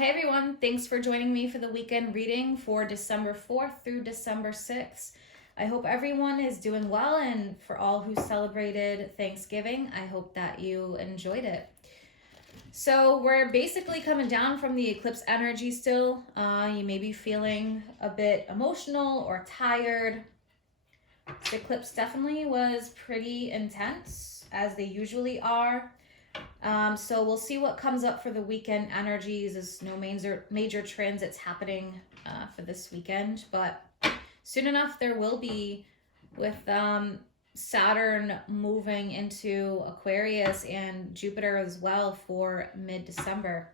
Hey everyone, thanks for joining me for the weekend reading for December 4th through December 6th. I hope everyone is doing well, and for all who celebrated Thanksgiving, I hope that you enjoyed it. So we're basically coming down from the eclipse energy still. You may be feeling a bit emotional or tired. The eclipse definitely was pretty intense, as they usually are. So we'll see what comes up for the weekend energies. There's no major transits happening for this weekend, but soon enough there will be, with Saturn moving into Aquarius and Jupiter as well for mid-December.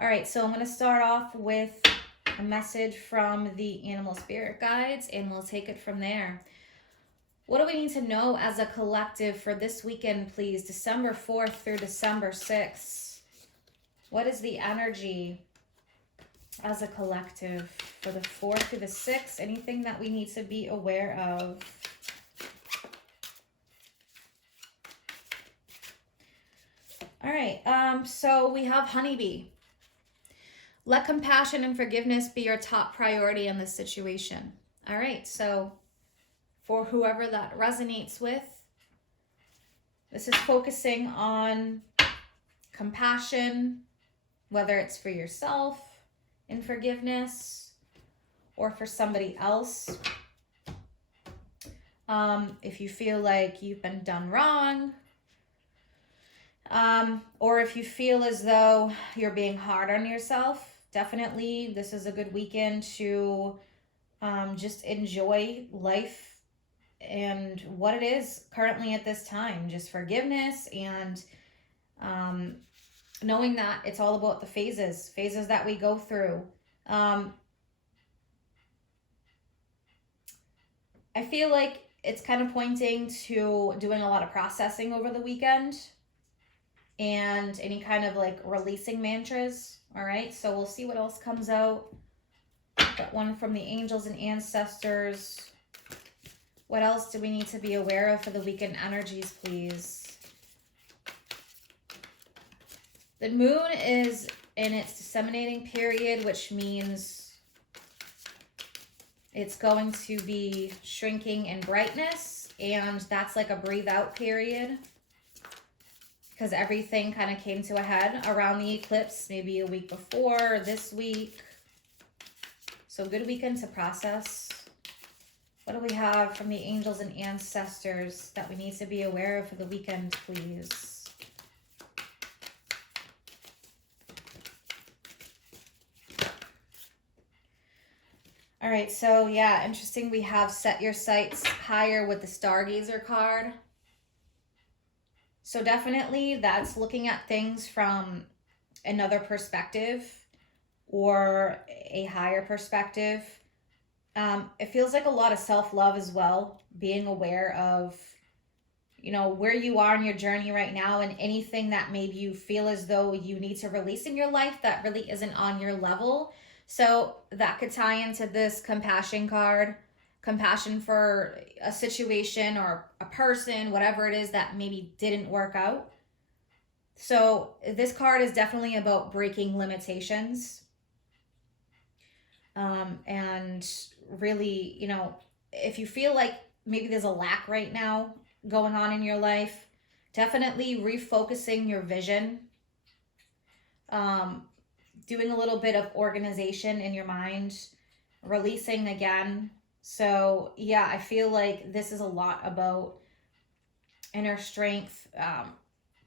All right, so I'm going to start off with a message from the animal spirit guides, and we'll take it from there. What do we need to know as a collective for this weekend, please? December 4th through December 6th. What is the energy as a collective for the 4th through the 6th? Anything that we need to be aware of? All right, so we have honeybee. Let compassion and forgiveness be your top priority in this situation. All right, so for whoever that resonates with, this is focusing on compassion, whether it's for yourself in forgiveness or for somebody else. If you feel like you've been done wrong, or if you feel as though you're being hard on yourself, definitely this is a good weekend to just enjoy life and what it is currently at this time. Just forgiveness and knowing that it's all about the phases that we go through. I feel like it's kind of pointing to doing a lot of processing over the weekend and any kind of like releasing mantras. All right, so we'll see what else comes out. Got one from the angels and ancestors. What else do we need to be aware of for the weekend energies, please? The moon is in its disseminating period, which means it's going to be shrinking in brightness, and that's like a breathe out period because everything kind of came to a head around the eclipse, maybe a week before, this week. So good weekend to process. What do we have from the angels and ancestors that we need to be aware of for the weekend, please? All right, so yeah, interesting. We have set your sights higher with the Stargazer card. So definitely that's looking at things from another perspective or a higher perspective. It feels like a lot of self-love as well, being aware of, where you are in your journey right now and anything that maybe you feel as though you need to release in your life that really isn't on your level. So that could tie into this compassion card, compassion for a situation or a person, whatever it is that maybe didn't work out. So this card is definitely about breaking limitations. And really, if you feel like maybe there's a lack right now going on in your life, definitely refocusing your vision, doing a little bit of organization in your mind, releasing again. So yeah, I feel like this is a lot about inner strength,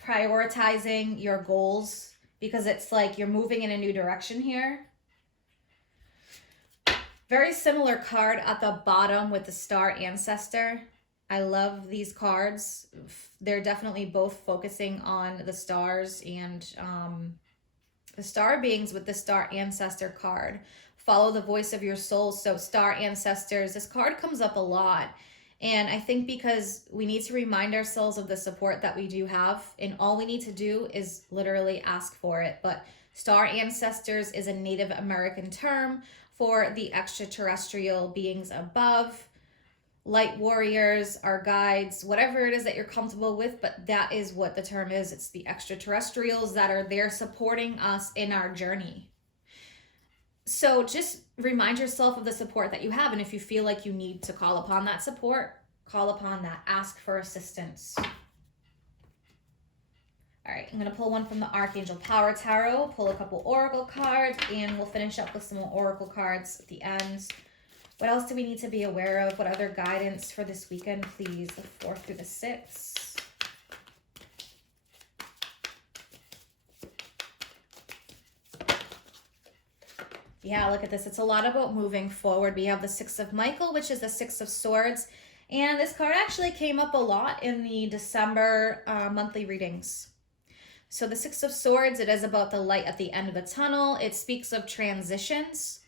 prioritizing your goals, because it's like you're moving in a new direction here. Very similar card at the bottom with the star ancestor. I love these cards. They're definitely both focusing on the stars and the star beings with the star ancestor card. Follow the voice of your soul. So star ancestors, this card comes up a lot. And I think because we need to remind ourselves of the support that we do have, and all we need to do is literally ask for it. But star ancestors is a Native American term for the extraterrestrial beings above, light warriors, our guides, whatever it is that you're comfortable with, but that is what the term is. It's the extraterrestrials that are there supporting us in our journey. So just remind yourself of the support that you have. And if you feel like you need to call upon that support, call upon that. Ask for assistance. All right, I'm going to pull one from the Archangel Power Tarot, pull a couple Oracle cards, and we'll finish up with some more Oracle cards at the end. What else do we need to be aware of? What other guidance for this weekend, please? The 4th through the 6th. Yeah, look at this. It's a lot about moving forward. We have the 6 of Michael, which is the 6 of Swords. And this card actually came up a lot in the December monthly readings. So the 6 of Swords, it is about the light at the end of the tunnel. It speaks of transitions.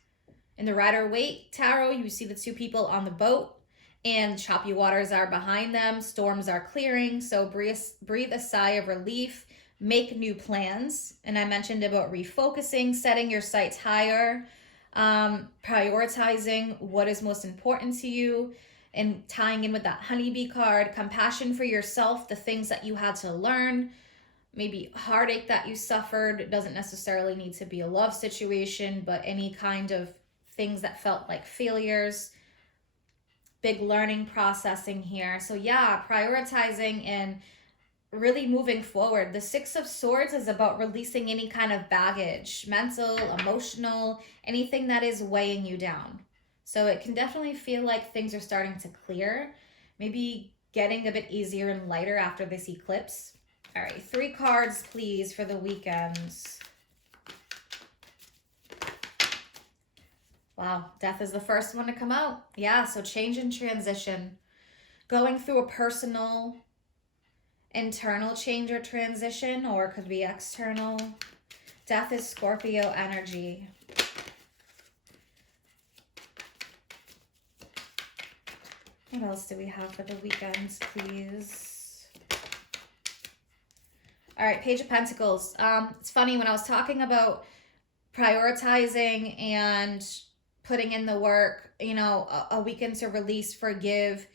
In the Rider-Waite Tarot, you see the 2 people on the boat, and choppy waters are behind them. Storms are clearing. So breathe a sigh of relief. Make new plans. And I mentioned about refocusing, setting your sights higher, prioritizing what is most important to you, and tying in with that honeybee card, compassion for yourself, the things that you had to learn, maybe heartache that you suffered. It doesn't necessarily need to be a love situation, but any kind of things that felt like failures. Big learning processing here. So yeah, prioritizing and really moving forward. The 6 of Swords is about releasing any kind of baggage, mental, emotional, anything that is weighing you down. So it can definitely feel like things are starting to clear, maybe getting a bit easier and lighter after this eclipse. All right, 3 cards, please, for the weekends. Wow, death is the first one to come out. Yeah, so change and transition. Going through a personal, internal change or transition, or it could be external. Death is Scorpio energy. What else do we have for the weekends, please? All right, Page of Pentacles. It's funny, when I was talking about prioritizing and putting in the work, you know, a weekend to release, forgive,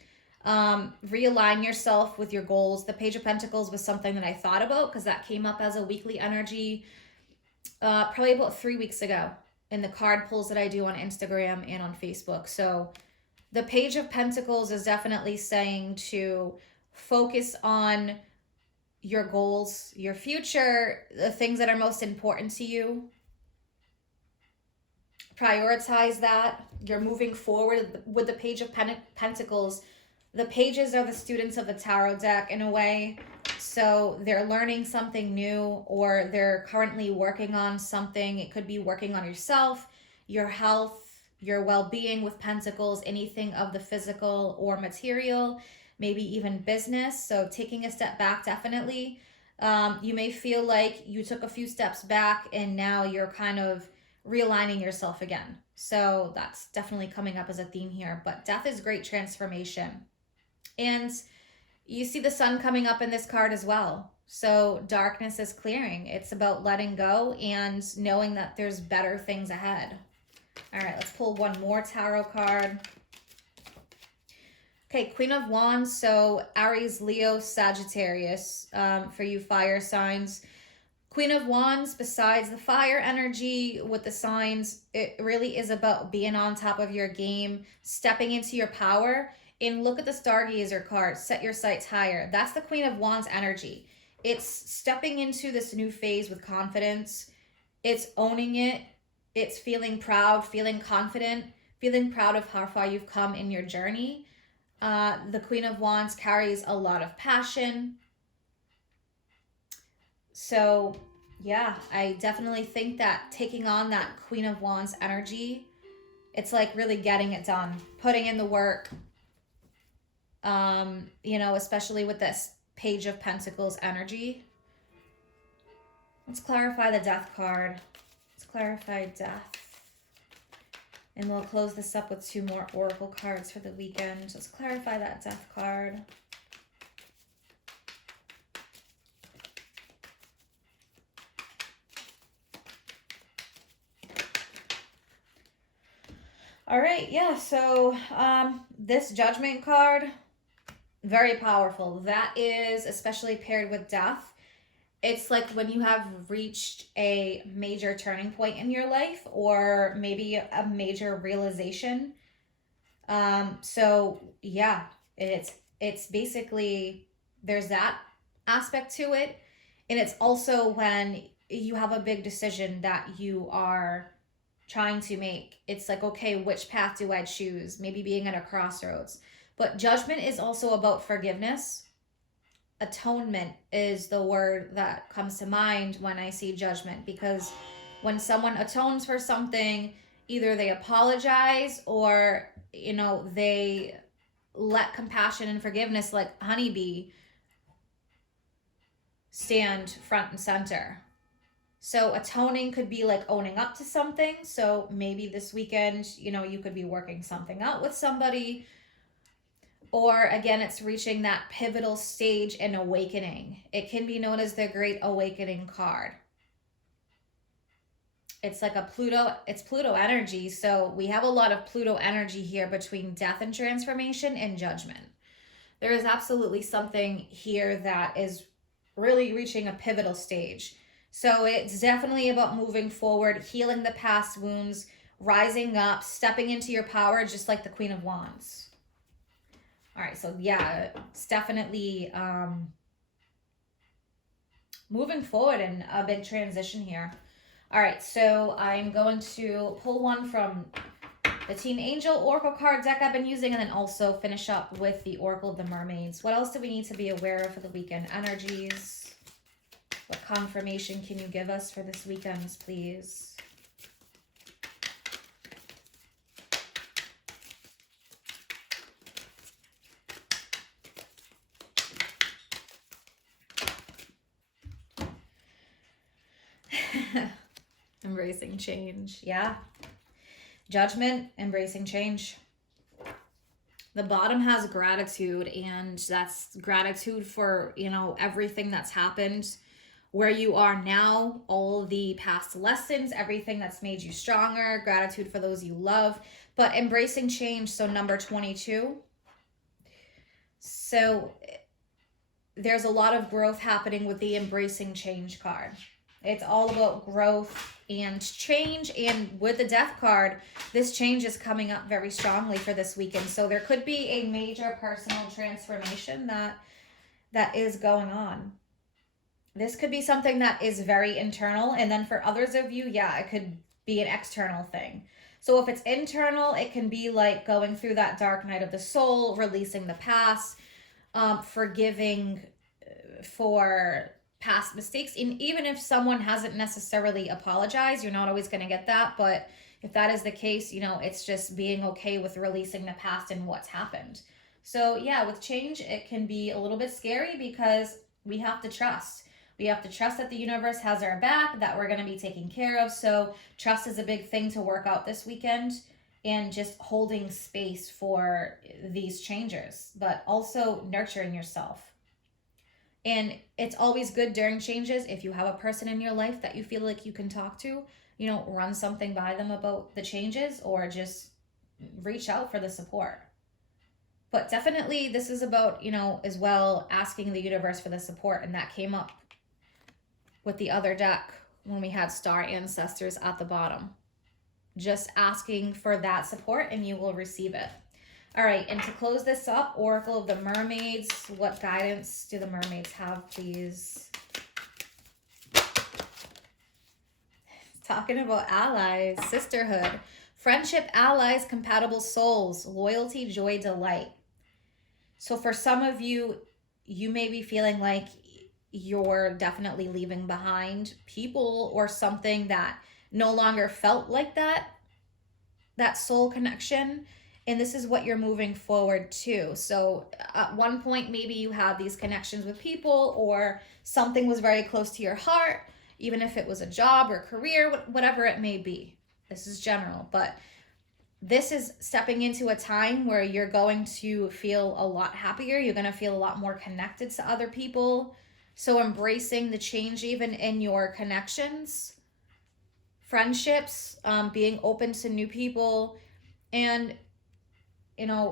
realign yourself with your goals. The Page of Pentacles was something that I thought about because that came up as a weekly energy probably about 3 weeks ago in the card pulls that I do on Instagram and on Facebook. So the Page of Pentacles is definitely saying to focus on your goals, your future, the things that are most important to you. Prioritize that. You're moving forward with the Page of Pentacles. The pages are the students of the tarot deck in a way. So they're learning something new, or they're currently working on something. It could be working on yourself, your health, your well-being with Pentacles, anything of the physical or material, maybe even business. So taking a step back, definitely. You may feel like you took a few steps back and now you're kind of realigning yourself again. So that's definitely coming up as a theme here. But death is great transformation. And you see the sun coming up in this card as well. So darkness is clearing. It's about letting go and knowing that there's better things ahead. All right, let's pull one more tarot card. Okay, Queen of Wands. So Aries, Leo, Sagittarius for you fire signs. Queen of Wands, besides the fire energy with the signs, it really is about being on top of your game, stepping into your power. And look at the Stargazer card, set your sights higher. That's the Queen of Wands energy. It's stepping into this new phase with confidence. It's owning it. It's feeling proud, feeling confident, feeling proud of how far you've come in your journey. The Queen of Wands carries a lot of passion. So yeah, I definitely think that taking on that Queen of Wands energy, it's like really getting it done, putting in the work, you know, especially with this Page of Pentacles energy. Let's clarify the death card. Let's clarify death. And we'll close this up with 2 more oracle cards for the weekend. Let's clarify that death card. All right, yeah, so this Judgment card, very powerful. That is especially paired with death. it's like when you have reached a major turning point in your life, or maybe a major realization. So yeah, it's basically, there's that aspect to it. And it's also when you have a big decision that you are trying to make. It's like, okay, which path do I choose? Maybe being at a crossroads. But judgment is also about forgiveness. Atonement is the word that comes to mind when I see judgment, because when someone atones for something, either they apologize, or they let compassion and forgiveness, like honeybee, stand front and center. So atoning could be like owning up to something. So maybe this weekend, you could be working something out with somebody. Or again, it's reaching that pivotal stage in awakening. It can be known as the Great Awakening card. It's like it's Pluto energy. So we have a lot of Pluto energy here between death and transformation and judgment. There is absolutely something here that is really reaching a pivotal stage. So it's definitely about moving forward, healing the past wounds, rising up, stepping into your power, just like the Queen of Wands. All right, so yeah, it's definitely moving forward in a big transition here. All right, so I'm going to pull one from the Team Angel Oracle card deck I've been using, and then also finish up with the Oracle of the Mermaids. What else do we need to be aware of for the weekend energies? What confirmation can you give us for this weekend, please? Embracing change. Yeah. Judgment, embracing change. The bottom has gratitude, and that's gratitude for, everything that's happened, where you are now, all the past lessons, everything that's made you stronger, gratitude for those you love, but embracing change. So number 22. So there's a lot of growth happening with the embracing change card. It's all about growth and change. And with the death card, this change is coming up very strongly for this weekend. So there could be a major personal transformation that is going on. This could be something that is very internal. And then for others of you, yeah, it could be an external thing. So if it's internal, it can be like going through that dark night of the soul, releasing the past, forgiving for past mistakes. And even if someone hasn't necessarily apologized, you're not always going to get that. But if that is the case, it's just being okay with releasing the past and what's happened. So yeah, with change, it can be a little bit scary because we have to trust. We have to trust that the universe has our back, that we're going to be taken care of. So trust is a big thing to work out this weekend, and just holding space for these changes, but also nurturing yourself. And it's always good during changes, if you have a person in your life that you feel like you can talk to, run something by them about the changes, or just reach out for the support. But definitely this is about, as well, asking the universe for the support. And that came up with the other deck when we had Star Ancestors at the bottom. Just asking for that support and you will receive it. All right, and to close this up, Oracle of the Mermaids. What guidance do the mermaids have, please? Talking about allies, sisterhood, friendship, allies, compatible souls, loyalty, joy, delight. So for some of you, you may be feeling like you're definitely leaving behind people or something that no longer felt like that soul connection. And this is what you're moving forward to. So at one point, maybe you had these connections with people, or something was very close to your heart, even if it was a job or career, whatever it may be. This is general, but this is stepping into a time where you're going to feel a lot happier. You're going to feel a lot more connected to other people. So embracing the change even in your connections, friendships, being open to new people, and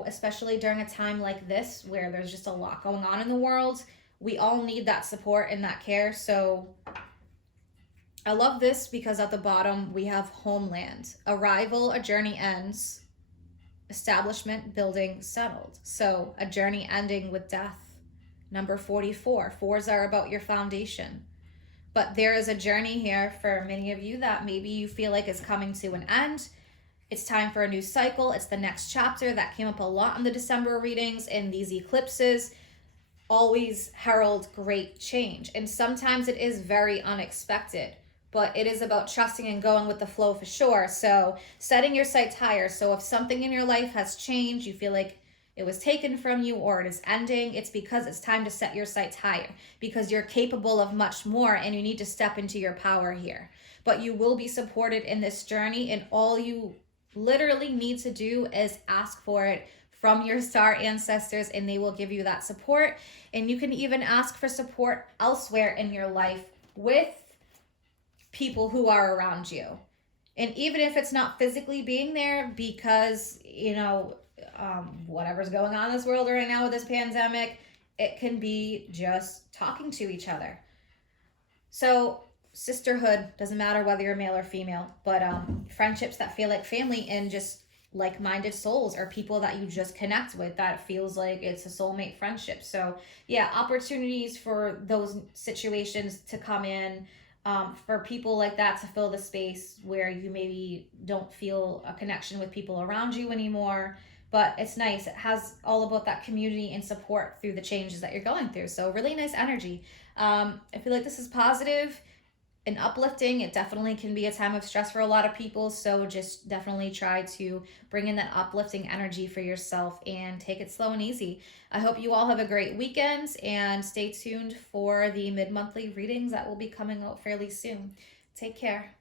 especially during a time like this where there's just a lot going on in the world, we all need that support and that care. So I love this because at the bottom we have homeland, arrival, a journey ends, establishment, building, settled. So a journey ending with death. Number 44. Fours are about your foundation. But there is a journey here for many of you that maybe you feel like is coming to an end. It's time for a new cycle. It's the next chapter. That came up a lot in the December readings, and these eclipses always herald great change. And sometimes it is very unexpected, but it is about trusting and going with the flow for sure. So setting your sights higher. So if something in your life has changed, you feel like it was taken from you or it is ending, it's because it's time to set your sights higher, because you're capable of much more and you need to step into your power here. But you will be supported in this journey, and all you literally need to do is ask for it from your star ancestors, and they will give you that support. And you can even ask for support elsewhere in your life with people who are around you. And even if it's not physically being there, because, whatever's going on in this world right now with this pandemic, it can be just talking to each other. So sisterhood, doesn't matter whether you're male or female, but friendships that feel like family, and just like-minded souls, or people that you just connect with that feels like it's a soulmate friendship. So yeah, opportunities for those situations to come in, for people like that to fill the space where you maybe don't feel a connection with people around you anymore. But it's nice. It has all about that community and support through the changes that you're going through. So really nice energy. I feel like this is positive and uplifting. It definitely can be a time of stress for a lot of people. So just definitely try to bring in that uplifting energy for yourself and take it slow and easy. I hope you all have a great weekend, and stay tuned for the mid-monthly readings that will be coming out fairly soon. Take care.